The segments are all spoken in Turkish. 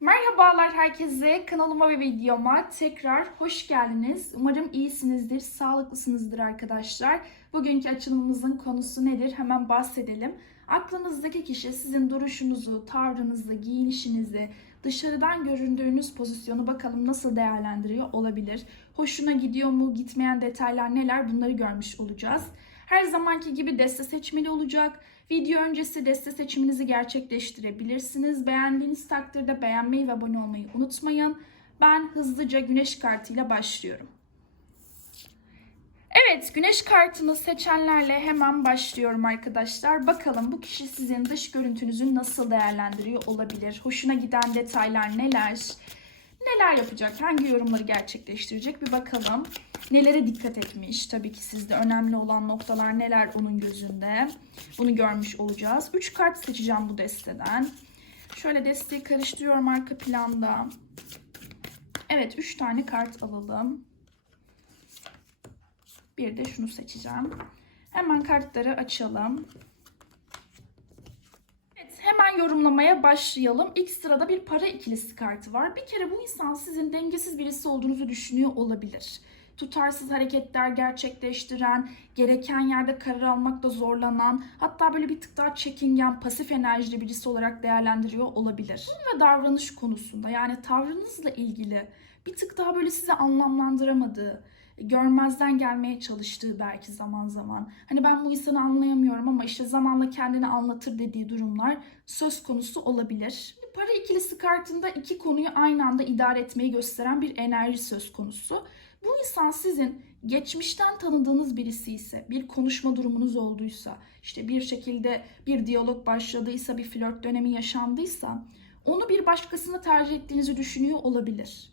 Merhabalar herkese. Kanalıma ve videoma tekrar hoş geldiniz. Umarım iyisinizdir, sağlıklısınızdır arkadaşlar. Bugünkü açılımımızın konusu nedir? Hemen bahsedelim. Aklınızdaki kişi sizin duruşunuzu, tavrınızı, giyinişinizi, dışarıdan göründüğünüz pozisyonu bakalım nasıl değerlendiriyor olabilir. Hoşuna gidiyor mu, gitmeyen detaylar neler bunları görmüş olacağız. Her zamanki gibi deste seçmeli olacak. Video öncesi deste seçiminizi gerçekleştirebilirsiniz. Beğendiğiniz takdirde beğenmeyi ve abone olmayı unutmayın. Ben hızlıca güneş kartıyla başlıyorum. Evet, güneş kartını seçenlerle hemen başlıyorum arkadaşlar. Bakalım bu kişi sizin dış görüntünüzü nasıl değerlendiriyor olabilir? Hoşuna giden detaylar neler? Neler yapacak? Hangi yorumları gerçekleştirecek? Bir bakalım. Nelere dikkat etmiş? Tabii ki sizde önemli olan noktalar neler onun gözünde? Bunu görmüş olacağız. 3 kart seçeceğim bu desteden. Şöyle desteği karıştırıyorum arka planda. Evet 3 tane kart alalım. Bir de şunu seçeceğim. Hemen kartları açalım. Evet, hemen yorumlamaya başlayalım. İlk sırada bir para ikilisi kartı var. Bir kere bu insan sizin dengesiz birisi olduğunuzu düşünüyor olabilir. Tutarsız hareketler gerçekleştiren, gereken yerde karar almakta zorlanan, hatta böyle bir tık daha çekingen, pasif enerjili birisi olarak değerlendiriyor olabilir. Ve davranış konusunda yani tavrınızla ilgili bir tık daha böyle size anlamlandıramadığı, görmezden gelmeye çalıştığı belki zaman zaman. Hani ben bu insanı anlayamıyorum ama işte zamanla kendini anlatır dediği durumlar söz konusu olabilir. Para ikilisi kartında iki konuyu aynı anda idare etmeyi gösteren bir enerji söz konusu. Bu insan sizin geçmişten tanıdığınız birisi ise, bir konuşma durumunuz olduysa, işte bir şekilde bir diyalog başladıysa, bir flört dönemi yaşandıysa, onu bir başkasına tercih ettiğinizi düşünüyor olabilir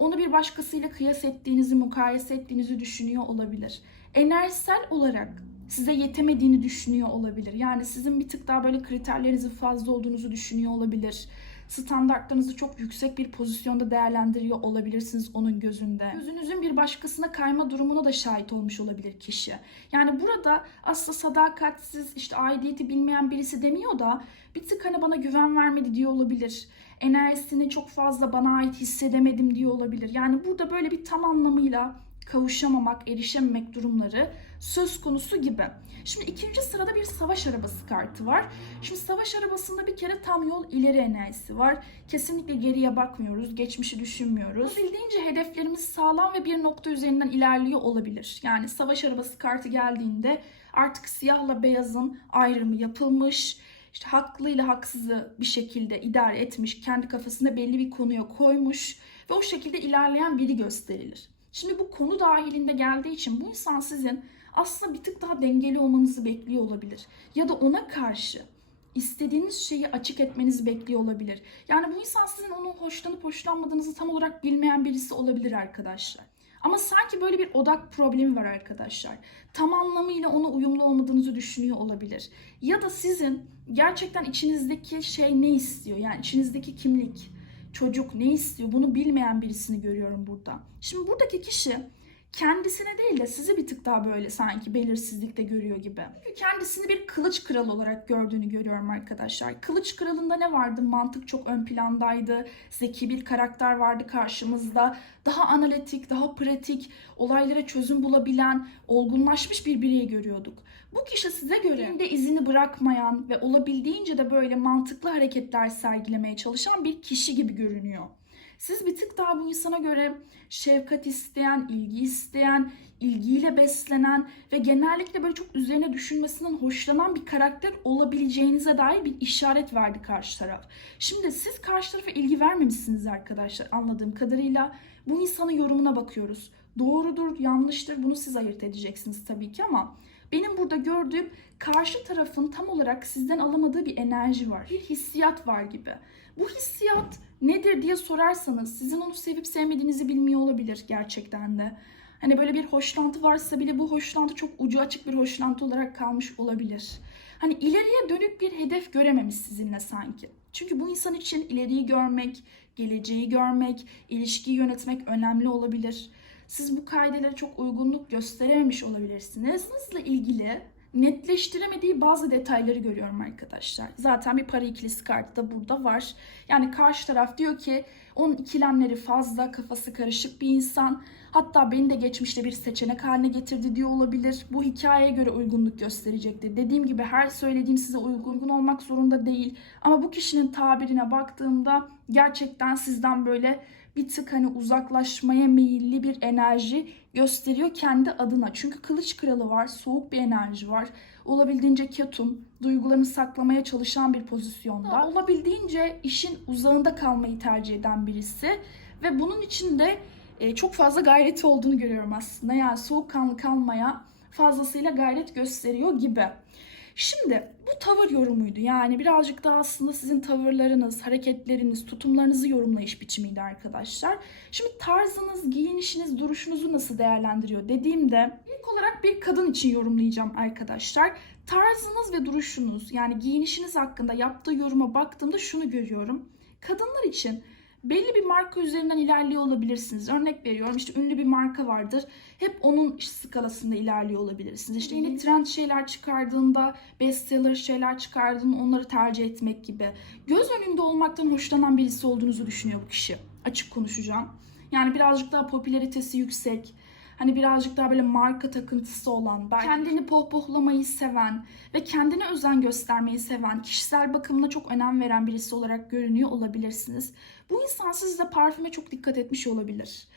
onu bir başkasıyla kıyas ettiğinizi, mukayese ettiğinizi düşünüyor olabilir. Enerjisel olarak size yetemediğini düşünüyor olabilir. Yani sizin bir tık daha böyle kriterlerinizin fazla olduğunuzu düşünüyor olabilir. Standartlarınızı çok yüksek bir pozisyonda değerlendiriyor olabilirsiniz onun gözünde. Gözünüzün bir başkasına kayma durumuna da şahit olmuş olabilir kişi. Yani burada aslında sadakatsiz, işte aidiyeti bilmeyen birisi demiyor da bir tık hani bana güven vermedi diyor olabilir enerjisini çok fazla bana ait hissedemedim diyor olabilir. Yani burada böyle bir tam anlamıyla kavuşamamak, erişememek durumları söz konusu gibi. Şimdi ikinci sırada bir savaş arabası kartı var. Şimdi savaş arabasında bir kere tam yol ileri enerjisi var. Kesinlikle geriye bakmıyoruz, geçmişi düşünmüyoruz. Bildiğince hedeflerimiz sağlam ve bir nokta üzerinden ilerliyor olabilir. Yani savaş arabası kartı geldiğinde artık siyahla beyazın ayrımı yapılmış işte haklıyla haksızı bir şekilde idare etmiş, kendi kafasında belli bir konuya koymuş ve o şekilde ilerleyen biri gösterilir. Şimdi bu konu dahilinde geldiği için bu insan sizin aslında bir tık daha dengeli olmanızı bekliyor olabilir. Ya da ona karşı istediğiniz şeyi açık etmenizi bekliyor olabilir. Yani bu insan sizin onun hoşlanıp hoşlanmadığınızı tam olarak bilmeyen birisi olabilir arkadaşlar. Ama sanki böyle bir odak problemi var arkadaşlar. Tam anlamıyla ona uyumlu olmadığınızı düşünüyor olabilir. Ya da sizin gerçekten içinizdeki şey ne istiyor? Yani içinizdeki kimlik, çocuk ne istiyor? Bunu bilmeyen birisini görüyorum burada. Şimdi buradaki kişi kendisine değil de sizi bir tık daha böyle sanki belirsizlikte görüyor gibi. Çünkü kendisini bir kılıç kralı olarak gördüğünü görüyorum arkadaşlar. Kılıç kralında ne vardı? Mantık çok ön plandaydı. Zeki bir karakter vardı karşımızda. Daha analitik, daha pratik, olaylara çözüm bulabilen, olgunlaşmış bir bireyi görüyorduk. Bu kişi size göre de izini bırakmayan ve olabildiğince de böyle mantıklı hareketler sergilemeye çalışan bir kişi gibi görünüyor. Siz bir tık daha bu insana göre şefkat isteyen, ilgi isteyen, ilgiyle beslenen ve genellikle böyle çok üzerine düşünmesinden hoşlanan bir karakter olabileceğinize dair bir işaret verdi karşı taraf. Şimdi siz karşı tarafa ilgi vermemişsiniz arkadaşlar anladığım kadarıyla. Bu insanın yorumuna bakıyoruz. Doğrudur, yanlıştır bunu siz ayırt edeceksiniz tabii ki ama benim burada gördüğüm karşı tarafın tam olarak sizden alamadığı bir enerji var. Bir hissiyat var gibi. Bu hissiyat nedir diye sorarsanız sizin onu sevip sevmediğinizi bilmiyor olabilir gerçekten de. Hani böyle bir hoşlantı varsa bile bu hoşlantı çok ucu açık bir hoşlantı olarak kalmış olabilir. Hani ileriye dönük bir hedef görememiş sizinle sanki. Çünkü bu insan için ileriyi görmek, geleceği görmek, ilişkiyi yönetmek önemli olabilir. Siz bu kaidelere çok uygunluk gösterememiş olabilirsiniz. Hızla ilgili netleştiremediği bazı detayları görüyorum arkadaşlar. Zaten bir para ikilisi kartı da burada var. Yani karşı taraf diyor ki onun ikilemleri fazla, kafası karışık bir insan. Hatta beni de geçmişte bir seçenek haline getirdi diyor olabilir. Bu hikayeye göre uygunluk gösterecektir. Dediğim gibi her söylediğim size uygun olmak zorunda değil. Ama bu kişinin tabirine baktığımda gerçekten sizden böyle bir tık hani uzaklaşmaya meyilli bir enerji gösteriyor kendi adına. Çünkü kılıç kralı var, soğuk bir enerji var. Olabildiğince ketum, duygularını saklamaya çalışan bir pozisyonda. Olabildiğince işin uzağında kalmayı tercih eden birisi. Ve bunun için de e, çok fazla gayreti olduğunu görüyorum aslında. Yani soğukkanlı kalmaya fazlasıyla gayret gösteriyor gibi. Şimdi bu tavır yorumuydu. Yani birazcık da aslında sizin tavırlarınız, hareketleriniz, tutumlarınızı yorumlayış biçimiydi arkadaşlar. Şimdi tarzınız, giyinişiniz, duruşunuzu nasıl değerlendiriyor dediğimde ilk olarak bir kadın için yorumlayacağım arkadaşlar. Tarzınız ve duruşunuz yani giyinişiniz hakkında yaptığı yoruma baktığımda şunu görüyorum. Kadınlar için belli bir marka üzerinden ilerliyor olabilirsiniz. Örnek veriyorum işte ünlü bir marka vardır. Hep onun skalasında ilerliyor olabilirsiniz. İşte yeni trend şeyler çıkardığında, bestseller şeyler çıkardığında onları tercih etmek gibi. Göz önünde olmaktan hoşlanan birisi olduğunuzu düşünüyor bu kişi. Açık konuşacağım. Yani birazcık daha popülaritesi yüksek. Hani birazcık daha böyle marka takıntısı olan, belki kendini pohpohlamayı seven ve kendine özen göstermeyi seven, kişisel bakımına çok önem veren birisi olarak görünüyor olabilirsiniz. Bu insan size parfüme çok dikkat etmiş olabilir.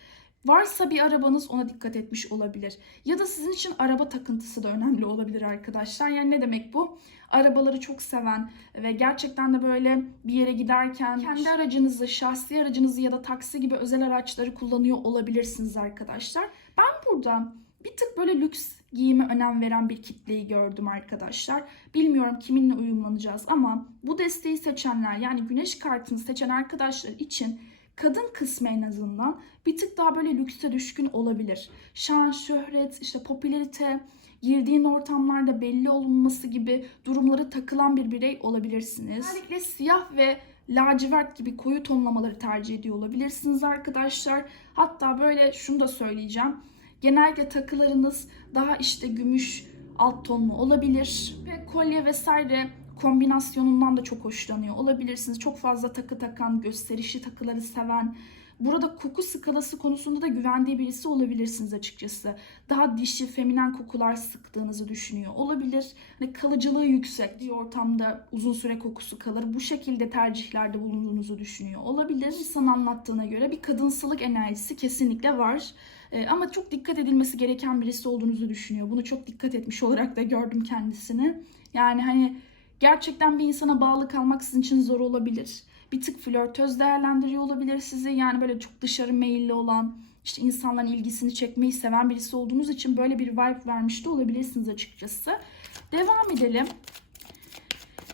Varsa bir arabanız ona dikkat etmiş olabilir. Ya da sizin için araba takıntısı da önemli olabilir arkadaşlar. Yani ne demek bu? Arabaları çok seven ve gerçekten de böyle bir yere giderken kendi aracınızı, şahsi aracınızı ya da taksi gibi özel araçları kullanıyor olabilirsiniz arkadaşlar. Ben burada bir tık böyle lüks giyime önem veren bir kitleyi gördüm arkadaşlar. Bilmiyorum kiminle uyumlanacağız ama bu desteği seçenler yani güneş kartını seçen arkadaşlar için kadın kısmı en azından bir tık daha böyle lükse düşkün olabilir. Şan, şöhret, işte popülarite, girdiğin ortamlarda belli olunması gibi durumlara takılan bir birey olabilirsiniz. Özellikle siyah ve lacivert gibi koyu tonlamaları tercih ediyor olabilirsiniz arkadaşlar. Hatta böyle şunu da söyleyeceğim. Genellikle takılarınız daha işte gümüş alt tonlu olabilir ve kolye vesaire kombinasyonundan da çok hoşlanıyor olabilirsiniz. Çok fazla takı takan, gösterişli takıları seven, burada koku skalası konusunda da güvendiği birisi olabilirsiniz açıkçası. Daha dişi, feminen kokular sıktığınızı düşünüyor olabilir. Hani kalıcılığı yüksek, bir ortamda uzun süre kokusu kalır. Bu şekilde tercihlerde bulunduğunuzu düşünüyor olabilir. İnsan anlattığına göre bir kadınsılık enerjisi kesinlikle var. Ee, ama çok dikkat edilmesi gereken birisi olduğunuzu düşünüyor. Bunu çok dikkat etmiş olarak da gördüm kendisini. Yani hani gerçekten bir insana bağlı kalmak sizin için zor olabilir. Bir tık flörtöz değerlendiriyor olabilir sizi. Yani böyle çok dışarı meyilli olan, işte insanların ilgisini çekmeyi seven birisi olduğunuz için böyle bir vibe vermiş de olabilirsiniz açıkçası. Devam edelim.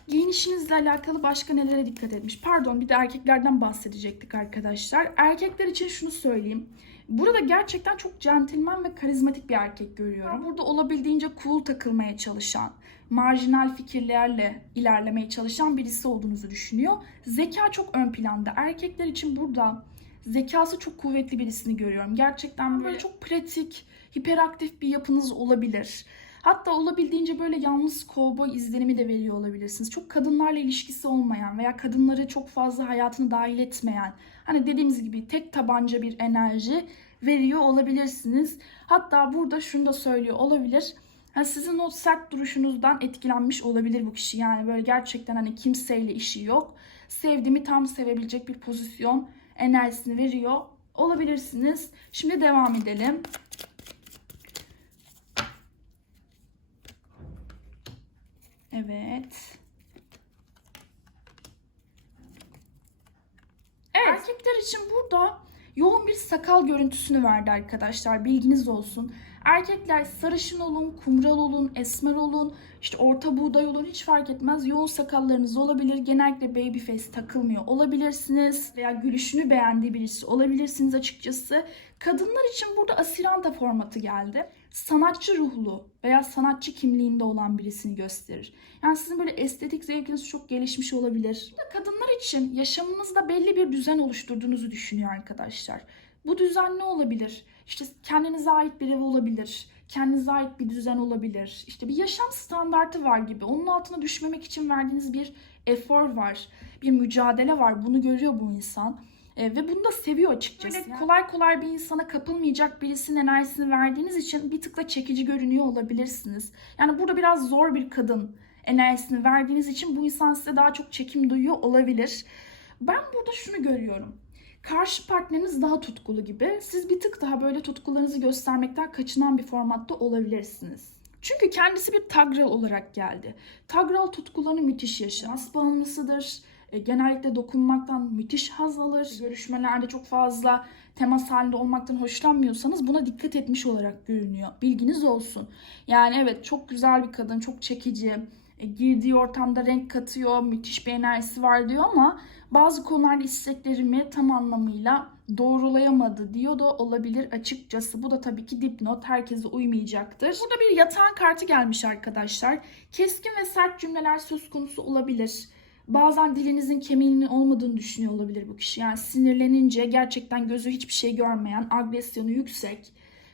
Giyinişinizle alakalı başka nelere dikkat etmiş? Pardon bir de erkeklerden bahsedecektik arkadaşlar. Erkekler için şunu söyleyeyim. Burada gerçekten çok centilmen ve karizmatik bir erkek görüyorum. Burada olabildiğince cool takılmaya çalışan, marjinal fikirlerle ilerlemeye çalışan birisi olduğunuzu düşünüyor. Zeka çok ön planda. Erkekler için burada zekası çok kuvvetli birisini görüyorum. Gerçekten böyle çok pratik, hiperaktif bir yapınız olabilir. Hatta olabildiğince böyle yalnız kovboy izlenimi de veriyor olabilirsiniz. Çok kadınlarla ilişkisi olmayan veya kadınları çok fazla hayatını dahil etmeyen, hani dediğimiz gibi tek tabanca bir enerji veriyor olabilirsiniz. Hatta burada şunu da söylüyor olabilir. Yani sizin o sert duruşunuzdan etkilenmiş olabilir bu kişi. Yani böyle gerçekten hani kimseyle işi yok. Sevdiğimi tam sevebilecek bir pozisyon enerjisini veriyor olabilirsiniz. Şimdi devam edelim. Evet. Evet. Erkekler için burada yoğun bir sakal görüntüsünü verdi arkadaşlar. Bilginiz olsun. Erkekler sarışın olun, kumral olun, esmer olun, işte orta buğday olun hiç fark etmez. Yoğun sakallarınız olabilir. Genellikle baby face takılmıyor olabilirsiniz. Veya gülüşünü beğendiği birisi olabilirsiniz açıkçası. Kadınlar için burada asiranta formatı geldi. Sanatçı ruhlu veya sanatçı kimliğinde olan birisini gösterir. Yani sizin böyle estetik zevkiniz çok gelişmiş olabilir. Kadınlar için yaşamınızda belli bir düzen oluşturduğunuzu düşünüyor arkadaşlar. Bu düzen ne olabilir? İşte kendinize ait bir ev olabilir. kendinize ait bir düzen olabilir. İşte bir yaşam standartı var gibi. Onun altına düşmemek için verdiğiniz bir efor var. Bir mücadele var. Bunu görüyor bu insan. E, ve bunu da seviyor açıkçası. Böyle kolay kolay bir insana kapılmayacak birisinin enerjisini verdiğiniz için bir tık da çekici görünüyor olabilirsiniz. Yani burada biraz zor bir kadın enerjisini verdiğiniz için bu insan size daha çok çekim duyuyor olabilir. Ben burada şunu görüyorum. Karşı partneriniz daha tutkulu gibi. Siz bir tık daha böyle tutkularınızı göstermekten kaçınan bir formatta olabilirsiniz. Çünkü kendisi bir tagral olarak geldi. Tagral tutkularını müthiş yaşar. Bağımlısıdır. E, genellikle dokunmaktan müthiş haz alır. Görüşmelerde çok fazla temas halinde olmaktan hoşlanmıyorsanız buna dikkat etmiş olarak görünüyor. Bilginiz olsun. Yani evet çok güzel bir kadın, çok çekici. E, girdiği ortamda renk katıyor, müthiş bir enerjisi var diyor ama bazı konularda isteklerimi tam anlamıyla doğrulayamadı diyor da olabilir açıkçası. Bu da tabii ki dipnot herkese uymayacaktır. Burada bir yatağın kartı gelmiş arkadaşlar. Keskin ve sert cümleler söz konusu olabilir. Bazen dilinizin kemiğinin olmadığını düşünüyor olabilir bu kişi. Yani sinirlenince gerçekten gözü hiçbir şey görmeyen, agresyonu yüksek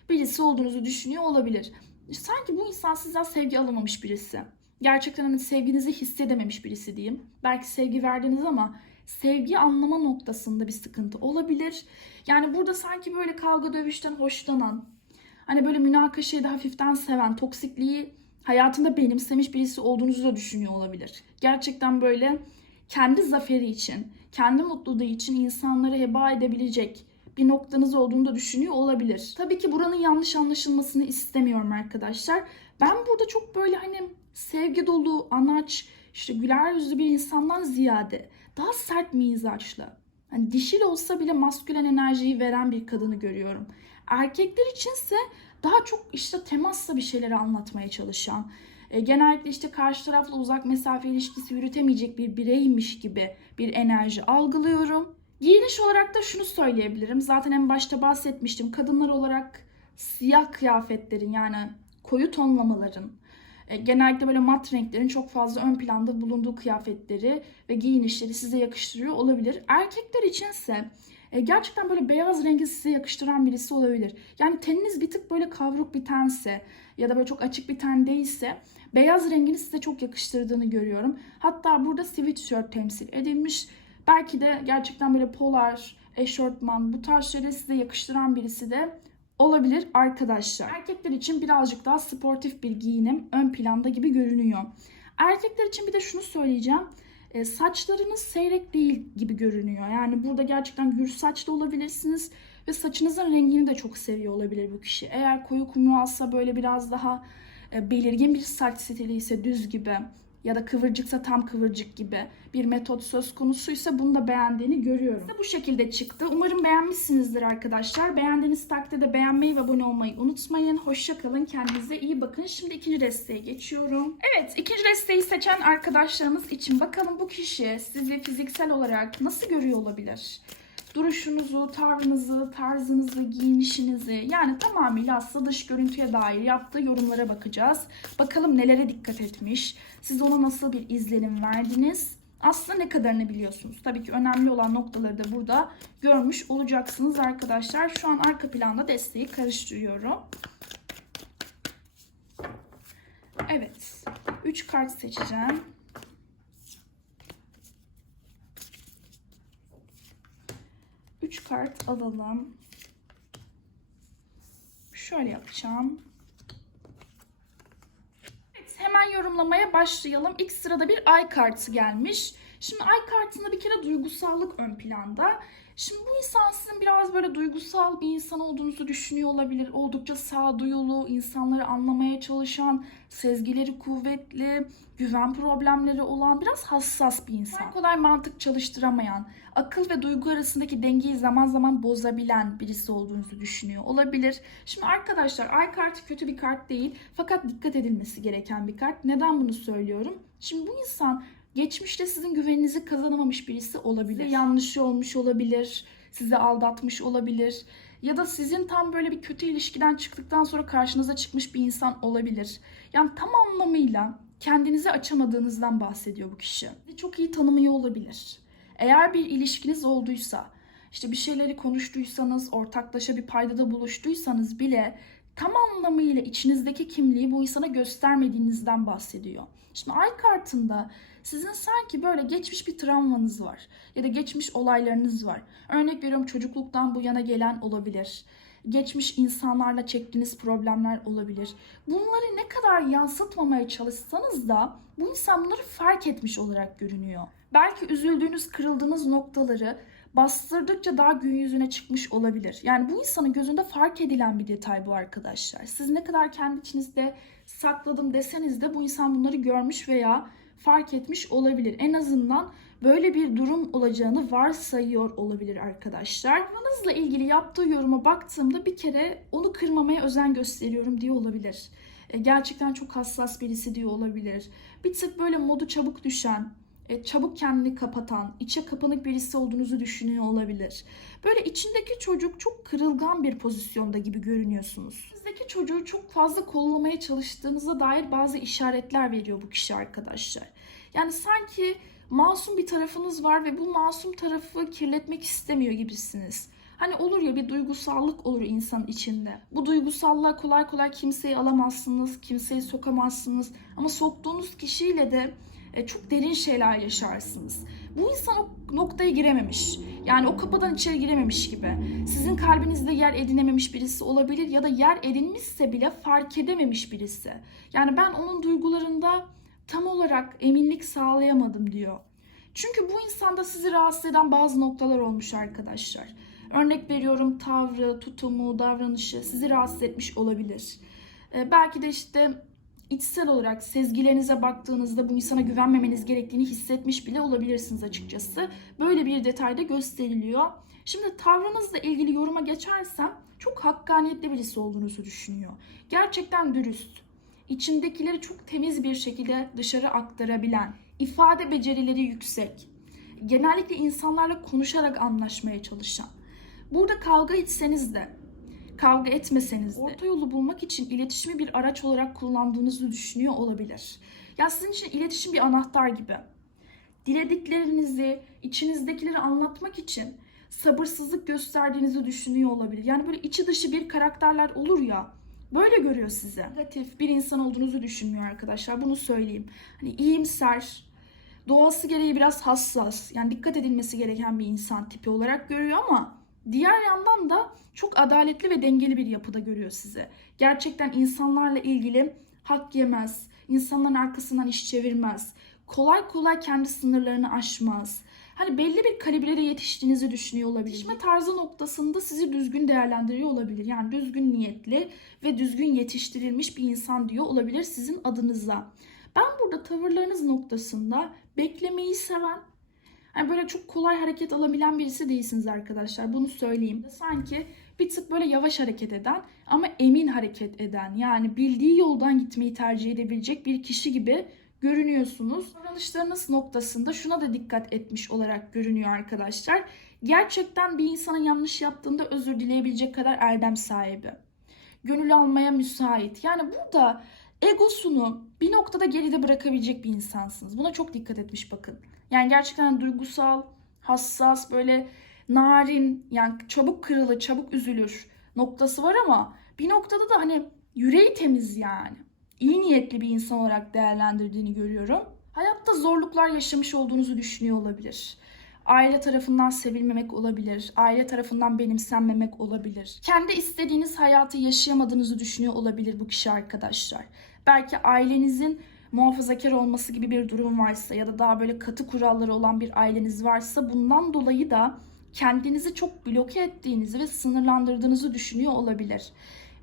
birisi olduğunuzu düşünüyor olabilir. Sanki bu insan sizden sevgi alamamış birisi. Gerçekten hani sevginizi hissedememiş birisi diyeyim. Belki sevgi verdiniz ama sevgi anlama noktasında bir sıkıntı olabilir. Yani burada sanki böyle kavga dövüşten hoşlanan, hani böyle münakaşayı da hafiften seven, toksikliği hayatında benimsemiş birisi olduğunuzu da düşünüyor olabilir. Gerçekten böyle kendi zaferi için, kendi mutluluğu için insanları heba edebilecek bir noktanız olduğunu da düşünüyor olabilir. Tabii ki buranın yanlış anlaşılmasını istemiyorum arkadaşlar. Ben burada çok böyle hani sevgi dolu, anaç, işte güler yüzlü bir insandan ziyade daha sert mizaçlı. Hani dişil olsa bile maskülen enerjiyi veren bir kadını görüyorum. Erkekler içinse daha çok işte temasla bir şeyleri anlatmaya çalışan, e, genellikle işte karşı tarafla uzak mesafe ilişkisi yürütemeyecek bir bireymiş gibi bir enerji algılıyorum. Giyiniş olarak da şunu söyleyebilirim. Zaten en başta bahsetmiştim. Kadınlar olarak siyah kıyafetlerin yani koyu tonlamaların, e, genellikle böyle mat renklerin çok fazla ön planda bulunduğu kıyafetleri ve giyinişleri size yakıştırıyor olabilir. Erkekler içinse e, gerçekten böyle beyaz rengi size yakıştıran birisi olabilir. Yani teniniz bir tık böyle kavruk bir tense ya da böyle çok açık bir ten değilse beyaz rengini size çok yakıştırdığını görüyorum. Hatta burada sweatshirt temsil edilmiş. Belki de gerçekten böyle polar, eşortman bu tarz şeyleri size yakıştıran birisi de olabilir arkadaşlar. Erkekler için birazcık daha sportif bir giyinim ön planda gibi görünüyor. Erkekler için bir de şunu söyleyeceğim. E, saçlarınız seyrek değil gibi görünüyor. Yani burada gerçekten gür saçlı olabilirsiniz ve saçınızın rengini de çok seviyor olabilir bu kişi. Eğer koyu kumralsa böyle biraz daha e, belirgin bir saç stili ise düz gibi ya da kıvırcıksa tam kıvırcık gibi bir metot söz konusuysa bunu da beğendiğini görüyorum. Bu şekilde çıktı. Umarım beğenmişsinizdir arkadaşlar. Beğendiğiniz takdirde beğenmeyi ve abone olmayı unutmayın. Hoşça kalın. Kendinize iyi bakın. Şimdi ikinci desteğe geçiyorum. Evet ikinci desteği seçen arkadaşlarımız için bakalım bu kişi sizi fiziksel olarak nasıl görüyor olabilir? Duruşunuzu, tavrınızı, tarzınızı, giyinişinizi yani tamamıyla aslında dış görüntüye dair yaptığı yorumlara bakacağız. Bakalım nelere dikkat etmiş, siz ona nasıl bir izlenim verdiniz, aslında ne kadarını biliyorsunuz. Tabii ki önemli olan noktaları da burada görmüş olacaksınız arkadaşlar. Şu an arka planda desteği karıştırıyorum. Evet, 3 kart seçeceğim. 3 kart alalım. Şöyle yapacağım. Evet, hemen yorumlamaya başlayalım. İlk sırada bir ay kartı gelmiş. Şimdi ay kartında bir kere duygusallık ön planda. Şimdi bu insan sizin biraz böyle duygusal bir insan olduğunuzu düşünüyor olabilir. Oldukça sağduyulu, insanları anlamaya çalışan, sezgileri kuvvetli, güven problemleri olan, biraz hassas bir insan. Kolay kolay mantık çalıştıramayan, akıl ve duygu arasındaki dengeyi zaman zaman bozabilen birisi olduğunuzu düşünüyor olabilir. Şimdi arkadaşlar ay kartı kötü bir kart değil fakat dikkat edilmesi gereken bir kart. Neden bunu söylüyorum? Şimdi bu insan geçmişte sizin güveninizi kazanamamış birisi olabilir. Yanlışı olmuş olabilir, sizi aldatmış olabilir ya da sizin tam böyle bir kötü ilişkiden çıktıktan sonra karşınıza çıkmış bir insan olabilir. Yani tam anlamıyla kendinizi açamadığınızdan bahsediyor bu kişi. Ve çok iyi tanımıyor olabilir. Eğer bir ilişkiniz olduysa, işte bir şeyleri konuştuysanız, ortaklaşa bir paydada buluştuysanız bile tam anlamıyla içinizdeki kimliği bu insana göstermediğinizden bahsediyor. Şimdi ay kartında sizin sanki böyle geçmiş bir travmanız var ya da geçmiş olaylarınız var. Örnek veriyorum çocukluktan bu yana gelen olabilir. Geçmiş insanlarla çektiğiniz problemler olabilir. Bunları ne kadar yansıtmamaya çalışsanız da bu insan bunları fark etmiş olarak görünüyor. Belki üzüldüğünüz, kırıldığınız noktaları bastırdıkça daha gün yüzüne çıkmış olabilir. Yani bu insanın gözünde fark edilen bir detay bu arkadaşlar. Siz ne kadar kendi içinizde sakladım deseniz de bu insan bunları görmüş veya fark etmiş olabilir. En azından böyle bir durum olacağını varsayıyor olabilir arkadaşlar. Davranışla ilgili yaptığı yoruma baktığımda bir kere onu kırmamaya özen gösteriyorum diye olabilir. E, Gerçekten çok hassas birisi diye olabilir. Bir tık böyle modu çabuk düşen, çabuk kendini kapatan, içe kapanık birisi olduğunuzu düşünüyor olabilir. Böyle içindeki çocuk çok kırılgan bir pozisyonda gibi görünüyorsunuz. Sizdeki çocuğu çok fazla kollamaya çalıştığınıza dair bazı işaretler veriyor bu kişi arkadaşlar. Yani sanki masum bir tarafınız var ve bu masum tarafı kirletmek istemiyor gibisiniz. Hani olur ya bir duygusallık olur insan içinde. Bu duygusallığa kolay kolay kimseyi alamazsınız, kimseyi sokamazsınız. Ama soktuğunuz kişiyle de e, çok derin şeyler yaşarsınız. Bu insan o noktaya girememiş. Yani o kapıdan içeri girememiş gibi. Sizin kalbinizde yer edinememiş birisi olabilir ya da yer edinmişse bile fark edememiş birisi. Yani ben onun duygularında tam olarak eminlik sağlayamadım diyor. Çünkü bu insanda sizi rahatsız eden bazı noktalar olmuş arkadaşlar. Örnek veriyorum tavrı, tutumu, davranışı sizi rahatsız etmiş olabilir. Ee, belki de işte içsel olarak sezgilerinize baktığınızda bu insana güvenmemeniz gerektiğini hissetmiş bile olabilirsiniz açıkçası. Böyle bir detayda gösteriliyor. Şimdi tavrınızla ilgili yoruma geçersem çok hakkaniyetli birisi olduğunuzu düşünüyor. Gerçekten dürüst, içindekileri çok temiz bir şekilde dışarı aktarabilen, ifade becerileri yüksek, genellikle insanlarla konuşarak anlaşmaya çalışan. Burada kavga etseniz de, kavga etmeseniz de orta yolu bulmak için iletişimi bir araç olarak kullandığınızı düşünüyor olabilir. Ya sizin için iletişim bir anahtar gibi. Dilediklerinizi, içinizdekileri anlatmak için sabırsızlık gösterdiğinizi düşünüyor olabilir. Yani böyle içi dışı bir karakterler olur ya. Böyle görüyor sizi. Negatif bir insan olduğunuzu düşünmüyor arkadaşlar. Bunu söyleyeyim. Hani iyimser, doğası gereği biraz hassas. Yani dikkat edilmesi gereken bir insan tipi olarak görüyor ama diğer yandan da çok adaletli ve dengeli bir yapıda görüyor sizi. Gerçekten insanlarla ilgili hak yemez, insanların arkasından iş çevirmez, kolay kolay kendi sınırlarını aşmaz. Hani belli bir kalibrede yetiştiğinizi düşünüyor olabilir. Yetişme tarzı noktasında sizi düzgün değerlendiriyor olabilir. Yani düzgün niyetli ve düzgün yetiştirilmiş bir insan diyor olabilir sizin adınıza. Ben burada tavırlarınız noktasında beklemeyi seven, yani böyle çok kolay hareket alabilen birisi değilsiniz arkadaşlar. Bunu söyleyeyim. Sanki bir tık böyle yavaş hareket eden ama emin hareket eden yani bildiği yoldan gitmeyi tercih edebilecek bir kişi gibi görünüyorsunuz. Davranışlarınız noktasında şuna da dikkat etmiş olarak görünüyor arkadaşlar. Gerçekten bir insanın yanlış yaptığında özür dileyebilecek kadar erdem sahibi. Gönül almaya müsait. Yani burada egosunu bir noktada geride bırakabilecek bir insansınız. Buna çok dikkat etmiş bakın. Yani gerçekten duygusal, hassas, böyle narin, yani çabuk kırılır, çabuk üzülür noktası var ama bir noktada da hani yüreği temiz yani. İyi niyetli bir insan olarak değerlendirdiğini görüyorum. Hayatta zorluklar yaşamış olduğunuzu düşünüyor olabilir. Aile tarafından sevilmemek olabilir, aile tarafından benimsenmemek olabilir. Kendi istediğiniz hayatı yaşayamadığınızı düşünüyor olabilir bu kişi arkadaşlar. Belki ailenizin muhafazakar olması gibi bir durum varsa ya da daha böyle katı kuralları olan bir aileniz varsa bundan dolayı da kendinizi çok bloke ettiğinizi ve sınırlandırdığınızı düşünüyor olabilir.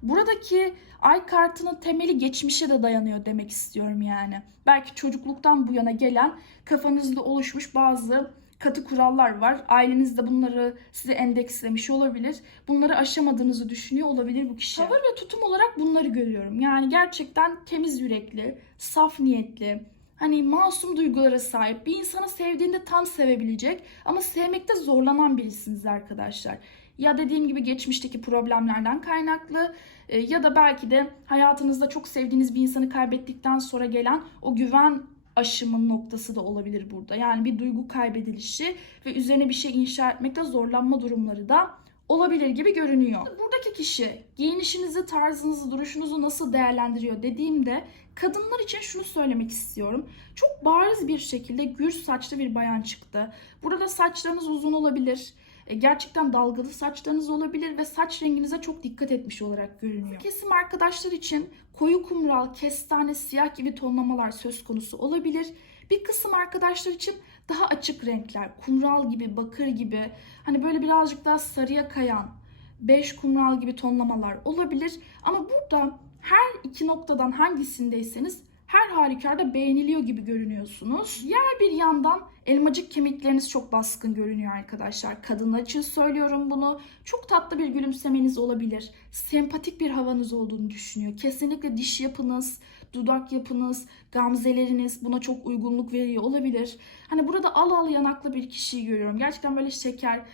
Buradaki ay kartının temeli geçmişe de dayanıyor demek istiyorum yani. Belki çocukluktan bu yana gelen kafanızda oluşmuş bazı katı kurallar var. Aileniz de bunları size endekslemiş olabilir. Bunları aşamadığınızı düşünüyor olabilir bu kişi. Tavır ve tutum olarak bunları görüyorum. Yani gerçekten temiz yürekli, saf niyetli, hani masum duygulara sahip bir insanı sevdiğinde tam sevebilecek ama sevmekte zorlanan birisiniz arkadaşlar. Ya dediğim gibi geçmişteki problemlerden kaynaklı e, ya da belki de hayatınızda çok sevdiğiniz bir insanı kaybettikten sonra gelen o güven aşımın noktası da olabilir burada. Yani bir duygu kaybedilişi ve üzerine bir şey inşa etmekte zorlanma durumları da olabilir gibi görünüyor. Buradaki kişi giyinişinizi, tarzınızı, duruşunuzu nasıl değerlendiriyor dediğimde kadınlar için şunu söylemek istiyorum. Çok bariz bir şekilde gür saçlı bir bayan çıktı. Burada saçlarınız uzun olabilir. E, Gerçekten dalgalı saçlarınız olabilir ve saç renginize çok dikkat etmiş olarak görünüyor. Kesim arkadaşlar için koyu kumral, kestane, siyah gibi tonlamalar söz konusu olabilir. Bir kısım arkadaşlar için daha açık renkler, kumral gibi, bakır gibi, hani böyle birazcık daha sarıya kayan, beş kumral gibi tonlamalar olabilir. Ama burada her iki noktadan hangisindeyseniz her halükarda beğeniliyor gibi görünüyorsunuz. Diğer bir yandan elmacık kemikleriniz çok baskın görünüyor arkadaşlar. Kadınlar için söylüyorum bunu. Çok tatlı bir gülümsemeniz olabilir. Sempatik bir havanız olduğunu düşünüyor. Kesinlikle diş yapınız, dudak yapınız, gamzeleriniz buna çok uygunluk veriyor olabilir. Hani burada al al yanaklı bir kişiyi görüyorum. Gerçekten böyle şeker,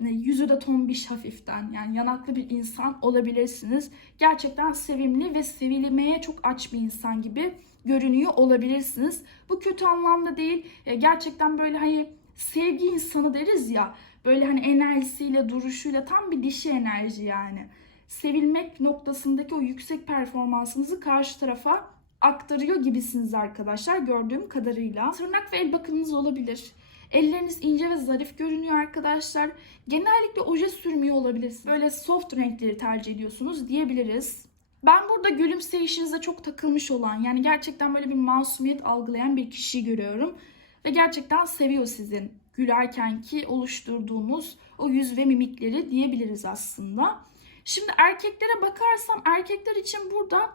ne, yüzü de tombiş hafiften yani yanaklı bir insan olabilirsiniz. Gerçekten sevimli ve sevilmeye çok aç bir insan gibi görünüyor olabilirsiniz. Bu kötü anlamda değil. E, Gerçekten böyle hani sevgi insanı deriz ya. Böyle hani enerjisiyle, duruşuyla tam bir dişi enerji yani. Sevilmek noktasındaki o yüksek performansınızı karşı tarafa aktarıyor gibisiniz arkadaşlar gördüğüm kadarıyla. Tırnak ve el bakımınız olabilir. Elleriniz ince ve zarif görünüyor arkadaşlar. Genellikle oje sürmüyor olabilirsiniz. Böyle soft renkleri tercih ediyorsunuz diyebiliriz. Ben burada gülümseyişinize çok takılmış olan yani gerçekten böyle bir masumiyet algılayan bir kişiyi görüyorum. Ve gerçekten seviyor sizin gülerken ki oluşturduğunuz o yüz ve mimikleri diyebiliriz aslında. Şimdi erkeklere bakarsam erkekler için burada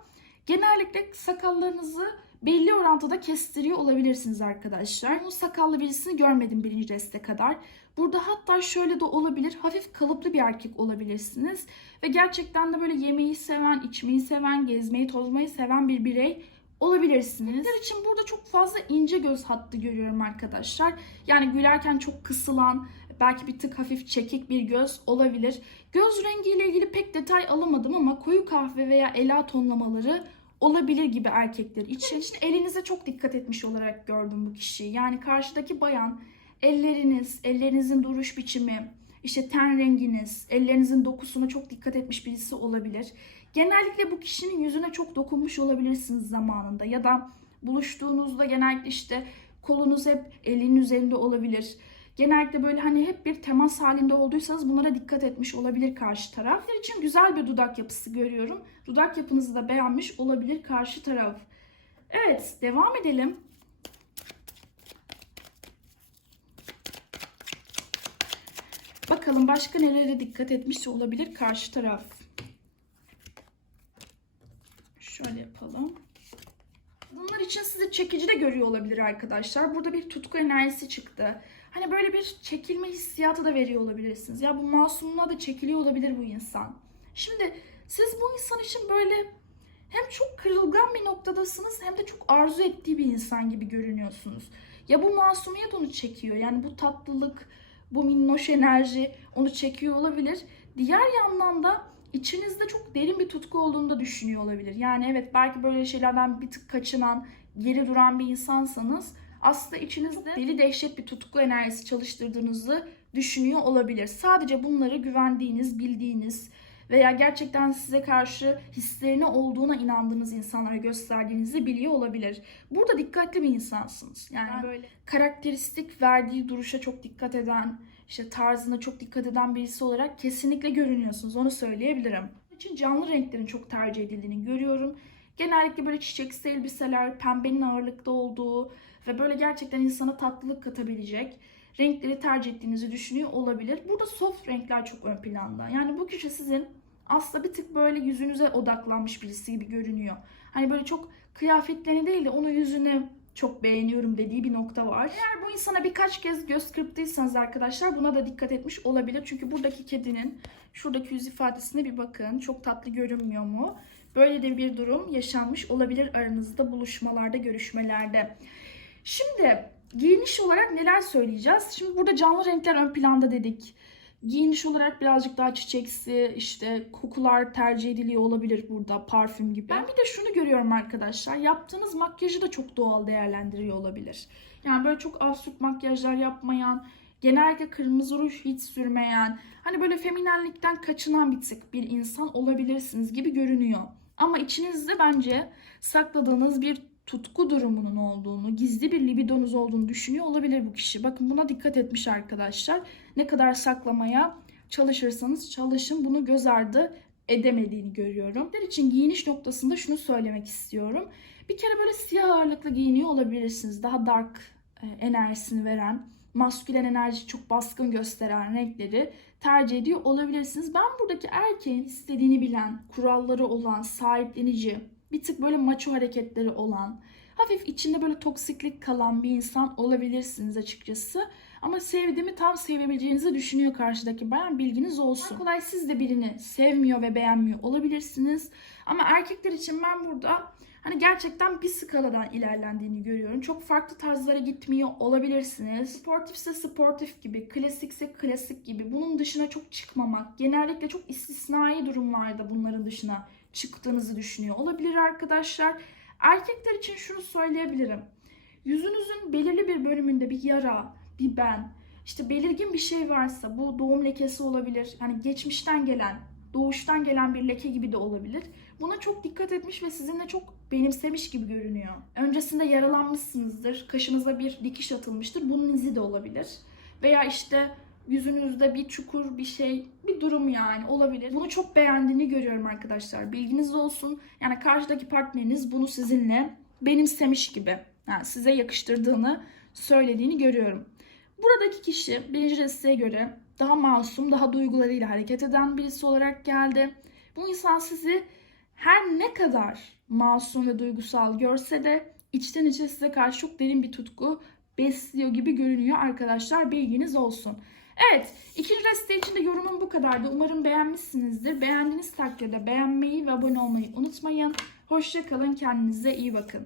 genellikle sakallarınızı belli orantıda kestiriyor olabilirsiniz arkadaşlar. Bu sakallı birisini görmedim birinci deste kadar. Burada hatta şöyle de olabilir. Hafif kalıplı bir erkek olabilirsiniz. Ve gerçekten de böyle yemeği seven, içmeyi seven, gezmeyi, tozmayı seven bir birey olabilirsiniz. Erkekler için burada çok fazla ince göz hattı görüyorum arkadaşlar. Yani gülerken çok kısılan, belki bir tık hafif çekik bir göz olabilir. Göz rengiyle ilgili pek detay alamadım ama koyu kahve veya ela tonlamaları olabilir gibi erkekler için. için elinize çok dikkat etmiş olarak gördüm bu kişiyi. Yani karşıdaki bayan elleriniz, ellerinizin duruş biçimi, işte ten renginiz, ellerinizin dokusuna çok dikkat etmiş birisi olabilir. Genellikle bu kişinin yüzüne çok dokunmuş olabilirsiniz zamanında ya da buluştuğunuzda genellikle işte kolunuz hep elin üzerinde olabilir. Genellikle böyle hani hep bir temas halinde olduysanız bunlara dikkat etmiş olabilir karşı taraf. Sizler için güzel bir dudak yapısı görüyorum. Dudak yapınızı da beğenmiş olabilir karşı taraf. Evet, devam edelim. Bakalım başka nelere dikkat etmiş olabilir karşı taraf. Şöyle yapalım. Bunlar için sizi çekici de görüyor olabilir arkadaşlar. Burada bir tutku enerjisi çıktı. Hani böyle bir çekilme hissiyatı da veriyor olabilirsiniz. Ya bu masumluğa da çekiliyor olabilir bu insan. Şimdi siz bu insan için böyle hem çok kırılgan bir noktadasınız hem de çok arzu ettiği bir insan gibi görünüyorsunuz. Ya bu masumiyet onu çekiyor. Yani bu tatlılık, bu minnoş enerji onu çekiyor olabilir. Diğer yandan da içinizde çok derin bir tutku olduğunu da düşünüyor olabilir. Yani evet belki böyle şeylerden bir tık kaçınan, geri duran bir insansanız aslında içinizde deli dehşet bir tutku enerjisi çalıştırdığınızı düşünüyor olabilir. Sadece bunları güvendiğiniz, bildiğiniz veya gerçekten size karşı hislerine olduğuna inandığınız insanlara gösterdiğinizi biliyor olabilir. Burada dikkatli bir insansınız. Yani böyle karakteristik verdiği duruşa çok dikkat eden, işte tarzına çok dikkat eden birisi olarak kesinlikle görünüyorsunuz. Onu söyleyebilirim. Bunun için canlı renklerin çok tercih edildiğini görüyorum. Genellikle böyle çiçeksi elbiseler, pembenin ağırlıkta olduğu ve böyle gerçekten insana tatlılık katabilecek renkleri tercih ettiğinizi düşünüyor olabilir. Burada soft renkler çok ön planda. Yani bu kişi sizin aslında bir tık böyle yüzünüze odaklanmış birisi gibi görünüyor. Hani böyle çok kıyafetlerini değil de onun yüzünü çok beğeniyorum dediği bir nokta var. Eğer bu insana birkaç kez göz kırptıysanız arkadaşlar buna da dikkat etmiş olabilir. Çünkü buradaki kedinin şuradaki yüz ifadesine bir bakın. Çok tatlı görünmüyor mu? Böyle de bir durum yaşanmış olabilir aranızda buluşmalarda, görüşmelerde. Şimdi giyiniş olarak neler söyleyeceğiz? Şimdi burada canlı renkler ön planda dedik. Giyiniş olarak birazcık daha çiçeksi, işte kokular tercih ediliyor olabilir burada, parfüm gibi. Ben bir de şunu görüyorum arkadaşlar. Yaptığınız makyajı da çok doğal değerlendiriyor olabilir. Yani böyle çok absürt makyajlar yapmayan, Genellikle kırmızı ruj hiç sürmeyen, hani böyle feminenlikten kaçınan bir tık bir insan olabilirsiniz gibi görünüyor. Ama içinizde bence sakladığınız bir tutku durumunun olduğunu, gizli bir libidonuz olduğunu düşünüyor olabilir bu kişi. Bakın buna dikkat etmiş arkadaşlar. Ne kadar saklamaya çalışırsanız çalışın bunu göz ardı edemediğini görüyorum. Sizler için giyiniş noktasında şunu söylemek istiyorum. Bir kere böyle siyah ağırlıklı giyiniyor olabilirsiniz. Daha dark e, enerjisini veren, maskülen enerji çok baskın gösteren renkleri tercih ediyor olabilirsiniz. Ben buradaki erkeğin istediğini bilen, kuralları olan, sahiplenici, bir tık böyle maço hareketleri olan, hafif içinde böyle toksiklik kalan bir insan olabilirsiniz açıkçası. Ama sevdiğimi tam sevebileceğinizi düşünüyor karşıdaki bayan bilginiz olsun. Kolay kolay siz de birini sevmiyor ve beğenmiyor olabilirsiniz. Ama erkekler için ben burada hani gerçekten bir skaladan ilerlendiğini görüyorum. Çok farklı tarzlara gitmiyor olabilirsiniz. Sportifse sportif gibi, klasikse klasik gibi. Bunun dışına çok çıkmamak, genellikle çok istisnai durumlarda bunların dışına çıktığınızı düşünüyor olabilir arkadaşlar. Erkekler için şunu söyleyebilirim. Yüzünüzün belirli bir bölümünde bir yara, bir ben, işte belirgin bir şey varsa bu doğum lekesi olabilir. Hani geçmişten gelen, doğuştan gelen bir leke gibi de olabilir. Buna çok dikkat etmiş ve sizinle çok benimsemiş gibi görünüyor. Öncesinde yaralanmışsınızdır, kaşınıza bir dikiş atılmıştır. Bunun izi de olabilir. Veya işte yüzünüzde bir çukur, bir şey, bir durum yani olabilir. Bunu çok beğendiğini görüyorum arkadaşlar. Bilginiz olsun. Yani karşıdaki partneriniz bunu sizinle benimsemiş gibi. Yani size yakıştırdığını söylediğini görüyorum. Buradaki kişi birinci desteğe göre daha masum, daha duygularıyla hareket eden birisi olarak geldi. Bu insan sizi her ne kadar masum ve duygusal görse de içten içe size karşı çok derin bir tutku besliyor gibi görünüyor arkadaşlar. Bilginiz olsun. Evet, ikinci deste için de yorumum bu kadardı. Umarım beğenmişsinizdir. Beğendiğiniz takdirde beğenmeyi ve abone olmayı unutmayın. Hoşça kalın, kendinize iyi bakın.